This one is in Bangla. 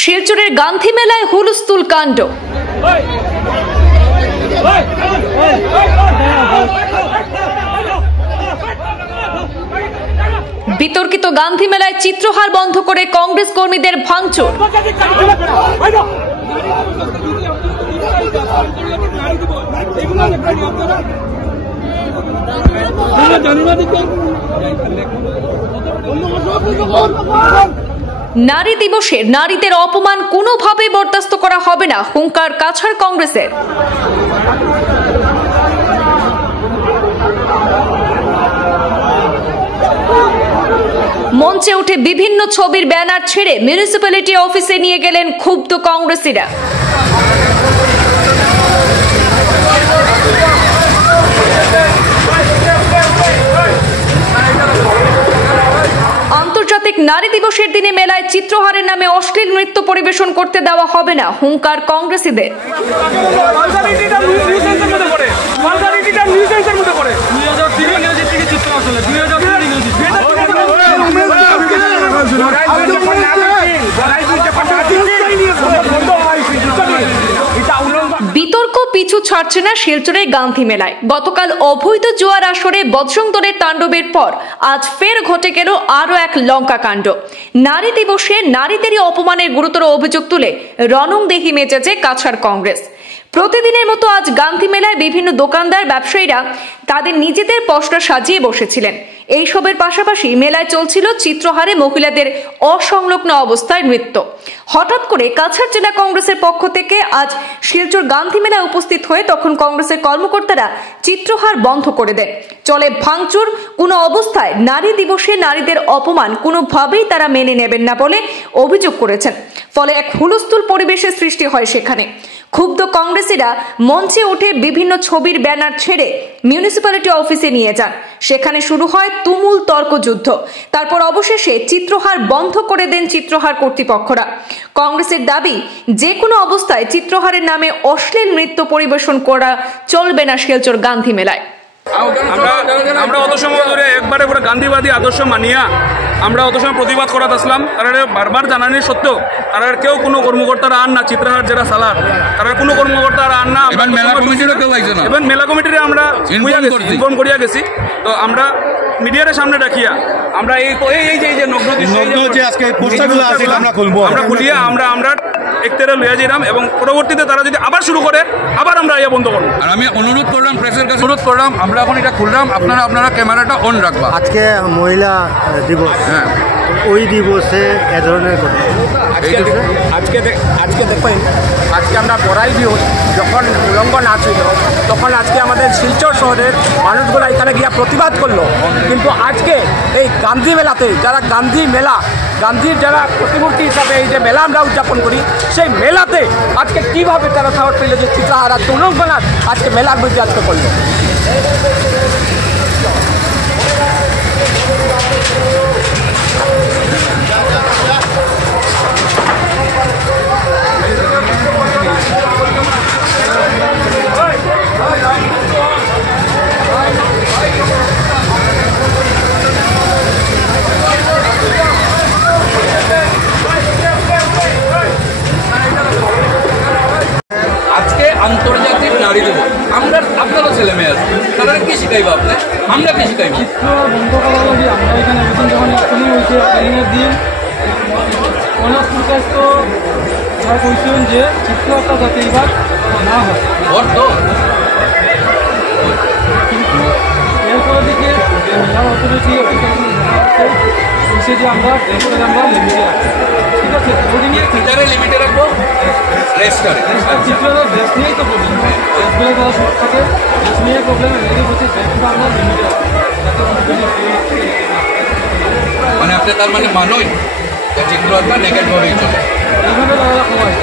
শিলচরের গান্ধী মেলায় হুলস্থুল কাণ্ড। বিতর্কিত গান্ধী মেলায় চিত্রহার বন্ধ করে কংগ্রেস কর্মীদের ভাঙচুর। নারী দিবসে নারীদের অপমান কোনোভাবে বরদাস্ত করা হবে না, হুঙ্কার কাছাড় কংগ্রেসের। মঞ্চে উঠে বিভিন্ন ছবির ব্যানার ছেড়ে মিউনিসিপ্যালিটি অফিসে নিয়ে গেলেন ক্ষুব্ধ কংগ্রেসীরা। আন্তর্জাতিক নারী দিবসের দিনে মেলায় চিত্রহারের নামে অশ্লীল নৃত্য পরিবেশন করতে দেওয়া হবে না, হুঙ্কার কংগ্রেসীদের। বিতর্ক পিছু ছাড়ছে না শিলচরের গান্ধী মেলায়। গতকাল অবৈধ জুয়ার আসরে বজরং দলের তাণ্ডবের পর আজ ফের ঘটে গেল আরো এক লঙ্কা কাণ্ড। নারী দিবসে নারীদেরই অপমানের গুরুতর অভিযোগ তুলে রণংদেহী মেজাজে কাছাড় কংগ্রেস। প্রতিদিনের মতো আজ গান্ধী মেলায় বিভিন্ন দোকানদার ব্যবসায়ীরা তাদের নিজেদের পসরা সাজিয়ে বসেছিলেন। এইসবের পাশাপাশি মেলায় চলছিল চিত্রহারে মহিলাদের অসংলগ্ন অবস্থায় নৃত্য। হঠাৎ করে কাছাড় জেলা কংগ্রেসের পক্ষ থেকে আজ শিলচর গান্ধী মেলায় উপস্থিত হয়ে তখন কংগ্রেসের কর্মকর্তারা চিত্রহার বন্ধ করে দেন। চলে ভাঙচুর। কোনো অবস্থায় নারী দিবসে নারীদের অপমান কোনোভাবেই তারা মেনে নেবেন না বলে অভিযোগ করেছেন। ফলে এক হুলস্থুল পরিবেশের সৃষ্টি হয় সেখানে। ক্ষুব্ধ কংগ্রেসীরা মঞ্চে উঠে বিভিন্ন ছবির ব্যানার ছেড়ে মিউনিসিপ্যালিটি অফিসে নিয়ে যান। সেখানে শুরু হয় তুমুল তর্কযুদ্ধ। তারপর অবশেষে চিত্রহার বন্ধ করে দেন চিত্রহার কর্তৃপক্ষরা। কংগ্রেসের দাবি, যে কোনো অবস্থায় চিত্রহারের নামে অশ্লীল নৃত্য পরিবেশন করা চলবে না শিলচর গান্ধী মেলায়। আমরা অত সময় ধরে একবারে পুরো গান্ধীবাদী আদর্শ মানিয়া আমরা অত সময় প্রতিবাদ করাত আসলাম। তারা বারবার জানানি সত্ত্বেও তারা কেউ কোনো কর্মকর্তারা আন না, চিত্রহার যারা সালার তারা কোনো কর্মকর্তারা আন না। মেলা কমিটিরও কেউ আইছে না। এবং মেলা কমিটির আমরা ইনফর্ম করিয়া গেছি। তো আমরা মিডিয়ার সামনে রাখিয়া আমরা এই যে নগ্ন আমরা খুলিয়া আমরা একতেরে লইয়া যাইলাম এবং পরবর্তীতে তারা যদি আবার শুরু করে আবার আমরা ইয়া বন্ধ করবো। আর আমি অনুরোধ করলাম, প্রেসের কাছে অনুরোধ করলাম, আমরা এখন এটা খুললাম, আপনারা ক্যামেরাটা অন রাখবা। আজকে মহিলা দিবস, হ্যাঁ, ওই দিবসে এ ধরনের আজকে দেখবেন, আজকে আমরা বড়াই দিবস যখন উলঙ্গ নাচ হইল তখন আজকে আমাদের শিলচর শহরের মানুষগুলো এখানে গিয়া প্রতিবাদ করলো। কিন্তু আজকে এই গান্ধী মেলাতে যারা গান্ধীর যারা প্রতিমূর্তি হিসাবে এই যে মেলা আমরা উদযাপন করি, সেই মেলাতে আজকে কীভাবে তারা সাহস পেল যে চিত্রহার আজকে উলঙ্গ নাচ আজকে মেলার মধ্যে আজকে করলো। আজকে আন্তর্জাতিক নারী দিবস, আপনারও ছেলে মেয়ে আছে, তারা কি শিখাইব? আমরা কি শিখাইব? বন্ধ করা হলে আমরা এখানে যখন স্কুলিং হয়েছে ট্রেনিংয়ের দিন অনেক প্রকাশিত যা বলছেন যে চিত্রটা যাতে এবার না হয় এরপর দিকে মেলা অথরিটি যে আমরা ড্রেসটা আমরা লিমিটে রাখছি, ঠিক আছে? ওদিকে ফিচারে লিমিটে রাখবো, চিত্রটা ড্রেস নিয়েই তো প্রবলেম, ড্রেসগুলো যারা শর্ট থাকে ড্রেস নিয়ে প্রবলেম, এদিকে হচ্ছে ড্রেসটা আমরা লিমিটে রাখছি। মানে আপনি তার মানে মানই চিত্রটা নেগেটিভ ভাবেই চলে, এইভাবে তারা কমায়।